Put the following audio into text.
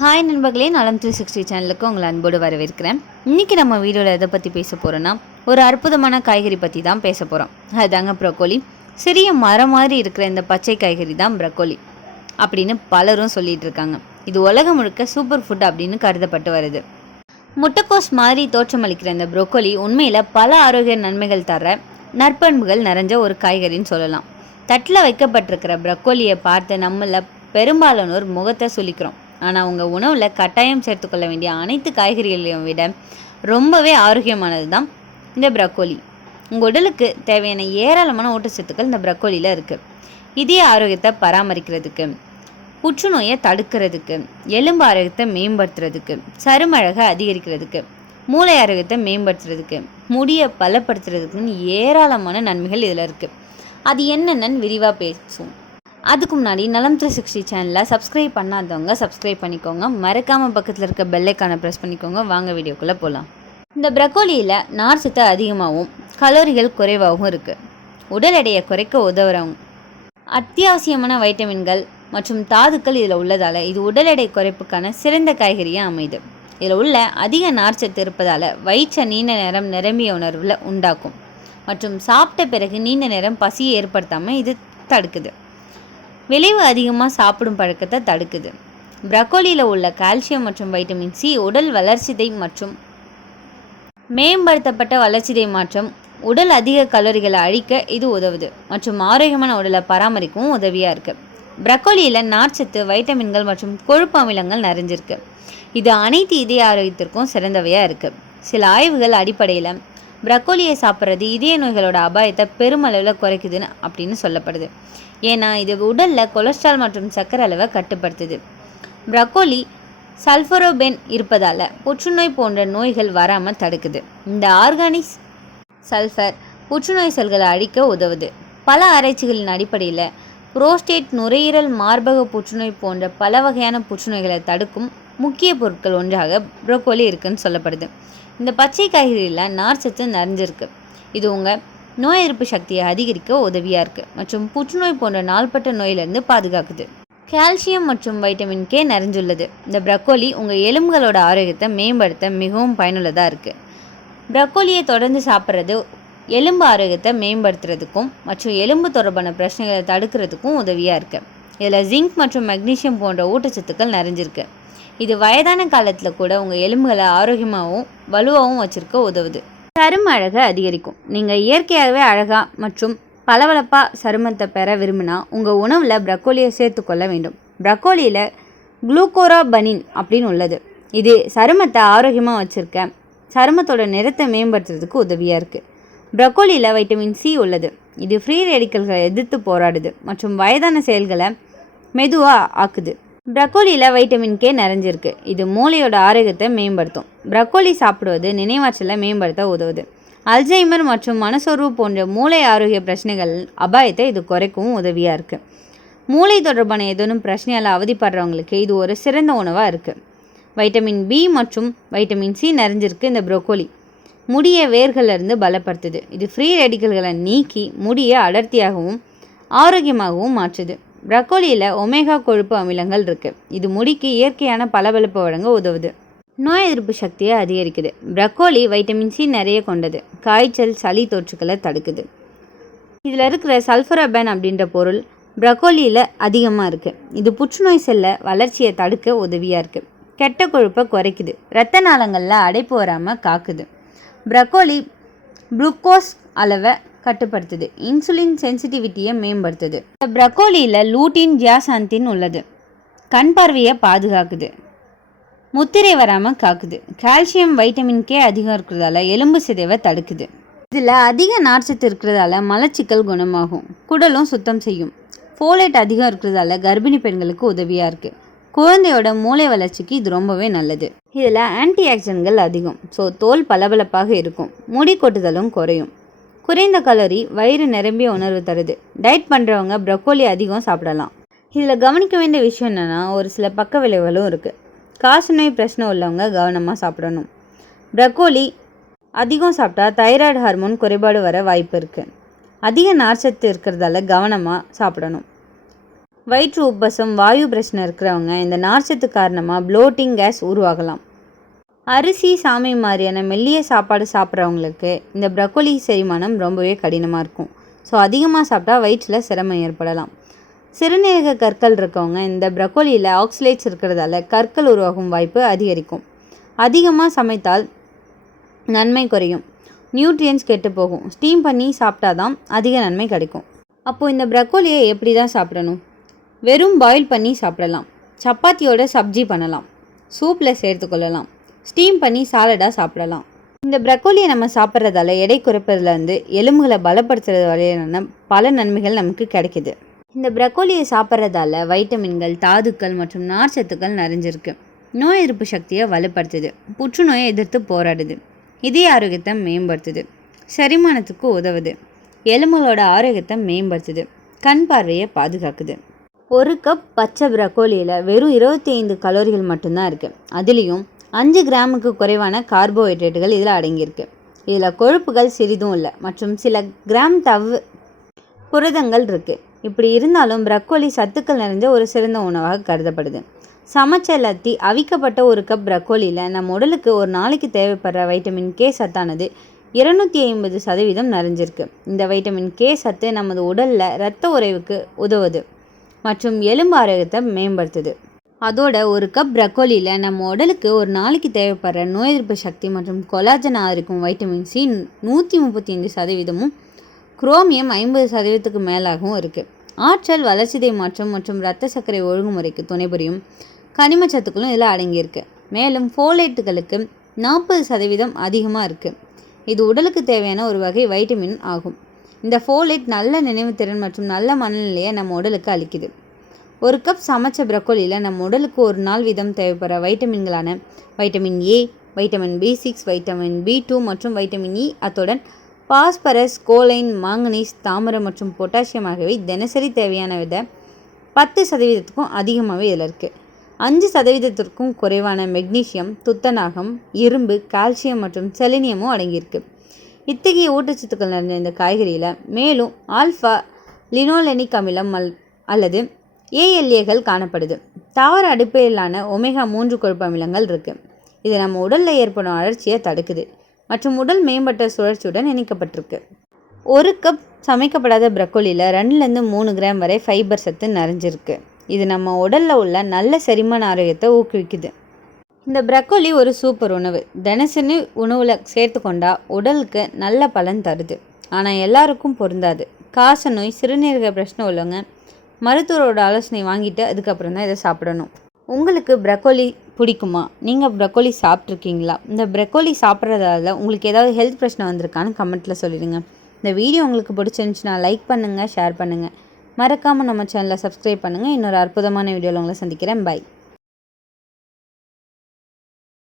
Hi நண்பர்களே, நலம் 360 சேனலுக்கு உங்களை அன்போடு வரவேற்கிறேன். இன்றைக்கி நம்ம வீடியோவில் எதை பற்றி பேச போகிறோன்னா, ஒரு அற்புதமான காய்கறி பற்றி தான் பேச போகிறோம். அதுதாங்க ப்ரொக்கோலி. சிறிய மரம் மாதிரி இருக்கிற இந்த பச்சை காய்கறி தான் ப்ரொக்கோலி அப்படின்னு பலரும் சொல்லிகிட்டு இருக்காங்க. இது உலகம் முழுக்க சூப்பர் ஃபுட் அப்படின்னு கருதப்பட்டு வருது. முட்டைக்கோஸ் மாதிரி தோற்றமளிக்கிற இந்த ப்ரொக்கோலி உண்மையில் பல ஆரோக்கிய நன்மைகள் தர நற்பண்புகள் நிறைஞ்ச ஒரு காய்கறின்னு சொல்லலாம். தட்டில் வைக்கப்பட்டிருக்கிற ப்ரொக்கோலியை பார்த்து நம்மள பெரும்பாலானோர் முகத்தை சுளிக்கிறோம். ஆனால் உங்கள் உணவில் கட்டாயம் சேர்த்துக்கொள்ள வேண்டிய அனைத்து காய்கறிகளையும் விட ரொம்பவே ஆரோக்கியமானது தான் இந்த ப்ரொக்கோலி. உங்கள் உடலுக்கு தேவையான ஏராளமான ஊட்டச்சத்துக்கள் இந்த ப்ரொக்கோலியில் இருக்குது. இதய ஆரோக்கியத்தை பராமரிக்கிறதுக்கு, புற்றுநோயை தடுக்கிறதுக்கு, எலும்பு ஆரோக்கியத்தை மேம்படுத்துறதுக்கு, சருமழகை அதிகரிக்கிறதுக்கு, மூளை ஆரோக்கியத்தை மேம்படுத்துறதுக்கு, முடியை பலப்படுத்துறதுக்குன்னு ஏராளமான நன்மைகள் இதில் இருக்குது. அது என்னென்னு விரிவாக பேசுவோம். அதுக்கு முன்னாடி நலம் 360 சேனலில் சப்ஸ்கிரைப் பண்ணாதவங்க சப்ஸ்கிரைப் பண்ணிக்கோங்க. மறக்காமல் பக்கத்தில் இருக்க பெல்லைக்கான ப்ரெஸ் பண்ணிக்கோங்க. வாங்க வீடியோக்குள்ளே போகலாம். இந்த ப்ரொக்கோலியில் நார் சத்து அதிகமாகவும் கலோரிகள் குறைவாகவும் இருக்குது. உடல் எடையை குறைக்க உதவுறவங்க அத்தியாவசியமான வைட்டமின்கள் மற்றும் தாதுக்கள் இதில் உள்ளதால் இது உடல் எடை குறைப்புக்கான சிறந்த காய்கறியாக அமையுது. இதில் உள்ள அதிக நார்ச்சத்து இருப்பதால் வயிற்றை நீண்ட நேரம் நிரம்பிய உணர்வில் உண்டாக்கும் மற்றும் சாப்பிட்ட பிறகு நீண்ட நேரம் பசியை ஏற்படுத்தாமல் இது தடுக்குது. விளைவு அதிகமாக சாப்பிடும் பழக்கத்தை தடுக்குது. ப்ரொக்கோலியில் உள்ள கால்சியம் மற்றும் வைட்டமின் சி உடல் வளர்ச்சிதை மற்றும் மேம்படுத்தப்பட்ட வளர்ச்சிதை மாற்றம் உடல் அதிக கலோரிகளை அழிக்க இது உதவுது மற்றும் ஆரோக்கியமான உடலை பராமரிக்கவும் உதவியாக இருக்குது. ப்ரொக்கோலியில் நார்ச்சத்து, வைட்டமின்கள் மற்றும் கொழுப்பு அமிலங்கள் நிறைஞ்சிருக்கு. இது அனைத்து இதய ஆரோக்கியத்திற்கும் சிறந்தவையாக இருக்குது. சில ஆய்வுகள் அடிப்படையில் ப்ரொக்கோலியை சாப்பிட்றது இதய நோய்களோட அபாயத்தை பெருமளவில் குறைக்குதுன்னு அப்படின்னு சொல்லப்படுது. ஏன்னா இது உடலில் கொலஸ்ட்ரால் மற்றும் சர்க்கரை அளவை கட்டுப்படுத்துது. ப்ரொக்கோலி சல்ஃபரோபென் இருப்பதால் புற்றுநோய் போன்ற நோய்கள் வராமல் தடுக்குது. இந்த ஆர்கானிக் சல்ஃபர் புற்றுநோய் செல்களை அழிக்க உதவுது. பல ஆராய்ச்சிகளின் அடிப்படையில் புரோஸ்டேட், நுரையீரல், மார்பக புற்றுநோய் போன்ற பல வகையான புற்றுநோய்களை தடுக்கும் முக்கிய பொருட்கள் ஒன்றாக ப்ரொக்கோலி இருக்குன்னு சொல்லப்படுது. இந்த பச்சை காய்கறியில் நார்ச்சத்து நிறைஞ்சிருக்கு. இது உங்கள் நோய் எதிர்ப்பு சக்தியை அதிகரிக்க உதவியாக இருக்குது மற்றும் புற்றுநோய் போன்ற நாள்பட்ட நோயிலிருந்து பாதுகாக்குது. கால்சியம் மற்றும் வைட்டமின் கே நிறைஞ்சுள்ளது. இந்த ப்ரொக்கோலி உங்கள் எலும்புகளோட ஆரோக்கியத்தை மேம்படுத்த மிகவும் பயனுள்ளதாக இருக்குது. ப்ரொக்கோலியை தொடர்ந்து சாப்பிட்றது எலும்பு ஆரோக்கியத்தை மேம்படுத்துறதுக்கும் மற்றும் எலும்பு தொடர்பான பிரச்சனைகளை தடுக்கிறதுக்கும் உதவியாக இருக்குது. இதில் ஜிங்க் மற்றும் மெக்னீசியம் போன்ற ஊட்டச்சத்துக்கள் நிறைஞ்சிருக்கு. இது வயதான காலத்தில் கூட உங்கள் எலும்புகளை ஆரோக்கியமாகவும் வலுவாகவும் வச்சுருக்க உதவுது. சரும அழகை அதிகரிக்கும். நீங்கள் இயற்கையாகவே அழகாக மற்றும் பளபளப்பாக சருமத்தை பெற விரும்பினா உங்கள் உணவில் ப்ரொக்கோலியை சேர்த்துக்கொள்ள வேண்டும். ப்ரொக்கோலியில் குளுக்கோராபனின் அப்படின்னு உள்ளது. இது சருமத்தை ஆரோக்கியமாக வச்சுருக்க, சருமத்தோட நிறத்தை மேம்படுத்துறதுக்கு உதவியாக இருக்குது. ப்ரொக்கோலியில் வைட்டமின் சி உள்ளது. இது ஃப்ரீ ரேடிக்கல்களை எதிர்த்து போராடுது மற்றும் வயதான செயல்களை மெதுவாக ஆக்குது. ப்ரொக்கோலியில் வைட்டமின் கே நிறைஞ்சிருக்கு. இது மூளையோட ஆரோக்கியத்தை மேம்படுத்தும். ப்ரொக்கோலி சாப்பிடுவது நினைவாற்றலை மேம்படுத்த உதவுது. அல்சைமர் மற்றும் மனசோர்வு போன்ற மூளை ஆரோக்கிய பிரச்சனைகள் அபாயத்தை இது குறைக்கவும் உதவியாக இருக்குது. மூளை தொடர்பான ஏதேனும் பிரச்சனையால் அவதிப்படுறவங்களுக்கு இது ஒரு சிறந்த உணவாக இருக்குது. வைட்டமின் பி மற்றும் வைட்டமின் சி நிறைஞ்சிருக்கு. இந்த ப்ரொக்கோலி முடியை வேர்களிலிருந்து பலப்படுத்துது. இது ஃப்ரீ ரேடிக்கல்களை நீக்கி முடியை அடர்த்தியாகவும் ஆரோக்கியமாகவும் மாற்றுது. ப்ரொக்கோலியில் ஒமேகா கொழுப்பு அமிலங்கள் இருக்குது. இது முடிக்கு இயற்கையான பளபளப்பு வழங்க உதவுது. நோய் எதிர்ப்பு சக்தியை அதிகரிக்குது. ப்ரொக்கோலி வைட்டமின் சி நிறைய கொண்டது. காய்ச்சல், சளி தொற்றுக்களை தடுக்குது. இதில் இருக்கிற சல்ஃபரோபென் அப்படின்ற பொருள் ப்ரொக்கோலியில் அதிகமாக இருக்குது. இது புற்றுநோய் செல்ல வளர்ச்சியை தடுக்க உதவியாக இருக்குது. கெட்ட கொழுப்பை குறைக்குது. இரத்த நாளங்களில் அடைப்பு வராமல் காக்குது. ப்ரொக்கோலி குளுக்கோஸ் அளவை கட்டுப்படுத்துது. இன்சுலின் சென்சிட்டிவிட்டியை மேம்படுத்துது. ப்ரொக்கோலியில் லூட்டின், ஜியாசாந்தின் உள்ளது. கண் பார்வையை பாதுகாக்குது. முத்திரை வராமல் காக்குது. கால்சியம், வைட்டமின் கே அதிகம் இருக்கிறதால எலும்பு சிதைவை தடுக்குது. இதில் அதிக நார்ச்சத்து இருக்கிறதால மலச்சிக்கல் குணமாகும். குடலும் சுத்தம் செய்யும். ஃபோலேட் அதிகம் இருக்கிறதால கர்ப்பிணி பெண்களுக்கு உதவியாக இருக்குது. குழந்தையோட மூளை வளர்ச்சிக்கு இது ரொம்பவே நல்லது. இதில் ஆன்டி ஆக்சிடென்ட்கள் அதிகம். ஸோ தோல் பளபளப்பாக இருக்கும். முடி கொட்டுதலும் குறையும். குறைந்த கலோரி, வயிறு நிரம்பிய உணர்வு தருது. டயட் பண்ணுறவங்க ப்ரொக்கோலி அதிகம் சாப்பிடலாம். இதில் கவனிக்க வேண்டிய விஷயம் என்னென்னா, ஒரு சில பக்க விளைவுகளும் இருக்குது. காசநோய் பிரச்சனை உள்ளவங்க கவனமாக சாப்பிடணும். ப்ரொக்கோலி அதிகம் சாப்பிட்டா தைராய்டு ஹார்மோன் குறைபாடு வர வாய்ப்பு இருக்குது. அதிக நார்ச்சத்து இருக்கிறதால கவனமாக சாப்பிடணும். வயிற்று உப்பசம், வாயு பிரச்சனை இருக்கிறவங்க இந்த நார்ச்சத்து காரணமாக ப்ளோட்டிங் கேஸ் உருவாகலாம். அரிசி, சாமை மாதிரியான மெல்லிய சாப்பாடு சாப்பிட்றவங்களுக்கு இந்த ப்ரக்கோலி செரிமானம் ரொம்பவே கடினமாக இருக்கும். ஸோ அதிகமாக சாப்பிட்டா வயிற்றில் சிரமம் ஏற்படலாம். சிறுநீரக கற்கள் இருக்கவங்க இந்த ப்ரக்கோலியில் ஆக்சலேட்ஸ் இருக்கிறதால கற்கள் உருவாகும் வாய்ப்பு அதிகரிக்கும். அதிகமாக சமைத்தால் நன்மை குறையும், நியூட்ரியன்ஸ் கெட்டு போகும். ஸ்டீம் பண்ணி சாப்பிட்டா தான் அதிக நன்மை கிடைக்கும். அப்போது இந்த ப்ரக்கோலியை எப்படி தான் சாப்பிடணும்? வெறும் பாயில் பண்ணி சாப்பிடலாம், சப்பாத்தியோட சப்ஜி பண்ணலாம், சூப்பில் சேர்த்துக்கொள்ளலாம், ஸ்டீம் பண்ணி சாலடாக சாப்பிடலாம். இந்த ப்ரக்கோலியை நம்ம சாப்பிட்றதால எடை குறைப்பதுலேருந்து எலும்புகளை பலப்படுத்துறது வரையான பல நன்மைகள் நமக்கு கிடைக்கிது. இந்த ப்ரக்கோலியை சாப்பிட்றதால வைட்டமின்கள், தாதுக்கள் மற்றும் நார்ச்சத்துக்கள் நிறைஞ்சிருக்கு. நோய் எதிர்ப்பு சக்தியை வலுப்படுத்துது, புற்றுநோயை எதிர்த்து போராடுது, இதய ஆரோக்கியத்தை மேம்படுத்துது, செரிமானத்துக்கு உதவுது, எலும்புகளோட ஆரோக்கியத்தை மேம்படுத்துது, கண் பார்வையை பாதுகாக்குது. ஒரு கப் பச்சை ப்ரக்கோலியில் வெறும் 25 கலோரிகள் மட்டும்தான் இருக்குது. அதுலேயும் 5 கிராமுக்கு குறைவான கார்போஹைட்ரேட்டுகள் இதில் அடங்கியிருக்கு. இதில் கொழுப்புகள் சிறிதும் இல்லை மற்றும் சில கிராம் புரதங்கள் இருக்குது. இப்படி இருந்தாலும் ப்ரக்கோலி சத்துக்கள் நிறைஞ்ச ஒரு சிறந்த உணவாக கருதப்படுது. சமைச்ச லத்தி அவிக்கப்பட்ட ஒரு கப் ப்ரக்கோலியில் நம்ம உடலுக்கு ஒரு நாளைக்கு தேவைப்படுற வைட்டமின் கே சத்தானது 250% நிறைஞ்சிருக்கு. இந்த வைட்டமின் கே சத்து நமது உடலில் இரத்த உறைவுக்கு உதவுது மற்றும் எலும்பு ஆரோக்கியத்தை மேம்படுத்துது. அதோட ஒரு கப் ப்ரக்கோலியில் நம்ம உடலுக்கு ஒரு நாளைக்கு தேவைப்படுற நோய் எதிர்ப்பு சக்தி மற்றும் கொலாஜன் ஆதரிக்கும் வைட்டமின் சி 135%, குரோமியம் 50%க்கு மேலாகவும் இருக்குது. ஆற்றல், வளர்சிதை மாற்றம் மற்றும் இரத்த சர்க்கரை ஒழுங்குமுறைக்கு துணை புரியும் கனிம சத்துக்களும் இதில் அடங்கியிருக்கு. மேலும் ஃபோலேட்டுகளுக்கு 40% அதிகமாக இருக்குது. இது உடலுக்கு தேவையான ஒரு வகை வைட்டமின் ஆகும். இந்த ஃபோலேட் நல்ல நினைவுத்திறன் மற்றும் நல்ல மனநிலையை நம்ம உடலுக்கு அளிக்குது. ஒரு கப் சமைச்ச ப்ரக்கோலியில் நம்ம உடலுக்கு ஒரு நாள் வீதம் தேவைப்படுற வைட்டமின்களான vitamin A, vitamin B6, vitamin B2 மற்றும் வைட்டமின் இ, அத்துடன் பாஸ்பரஸ், கோலைன், மாங்கனீஸ், தாமிரம் மற்றும் பொட்டாசியம் ஆகியவை தினசரி தேவையான விட 10%க்கும் அதிகமாகவே இதில் இருக்குது. 5%க்கும் குறைவான மெக்னீசியம், துத்தநாகம், இரும்பு, கால்சியம் மற்றும் செலினியமும் அடங்கியிருக்கு. இத்தகைய ஊட்டச்சத்துக்கள் நிறைஞ்ச இந்த காய்கறியில் மேலும் ஆல்ஃபா லினோலெனிக் அமிலம் அல்லது ALAகள் காணப்படுது. தாவர அடிப்படையிலான ஒமேகா 3 கொழுப்பு அமிலங்கள் இருக்குது. இது நம்ம உடலில் ஏற்படும் அழற்சியை தடுக்குது மற்றும் உடல் மேம்பட்ட சுழற்சியுடன் இணைக்கப்பட்டிருக்கு. ஒரு கப் சமைக்கப்படாத ப்ரக்கோலியில் 2லேருந்து 3 கிராம் வரை ஃபைபர் சத்து நிறைஞ்சிருக்கு. இது நம்ம உடலில் உள்ள நல்ல செரிமான ஆரோக்கியத்தை ஊக்குவிக்குது. இந்த ப்ரக்கோலி ஒரு சூப்பர் உணவு. தினசரி உணவில் சேர்த்துக்கொண்டா உடலுக்கு நல்ல பலன் தருது. ஆனால் எல்லாருக்கும் பொருந்தாது. காசநோய், சிறுநீரக பிரச்சனை உள்ளவங்க மருத்துவரோட ஆலோசனை வாங்கிட்டு அதுக்கப்புறம் தான் இதை சாப்பிடணும். உங்களுக்கு ப்ரக்கோலி பிடிக்குமா? நீங்கள் ப்ரக்கோலி சாப்பிட்ருக்கீங்களா? இந்த ப்ரக்கோலி சாப்பிட்றதால உங்களுக்கு ஏதாவது ஹெல்த் பிரச்சனை வந்திருக்கான்னு கமெண்ட்டில் சொல்லிடுங்க. இந்த வீடியோ உங்களுக்கு பிடிச்சிருந்துச்சுன்னா லைக் பண்ணுங்கள், ஷேர் பண்ணுங்கள். மறக்காமல் நம்ம சேனலை சப்ஸ்கிரைப் பண்ணுங்கள். இன்னொரு அற்புதமான வீடியோவில் உங்களை சந்திக்கிறேன். பை.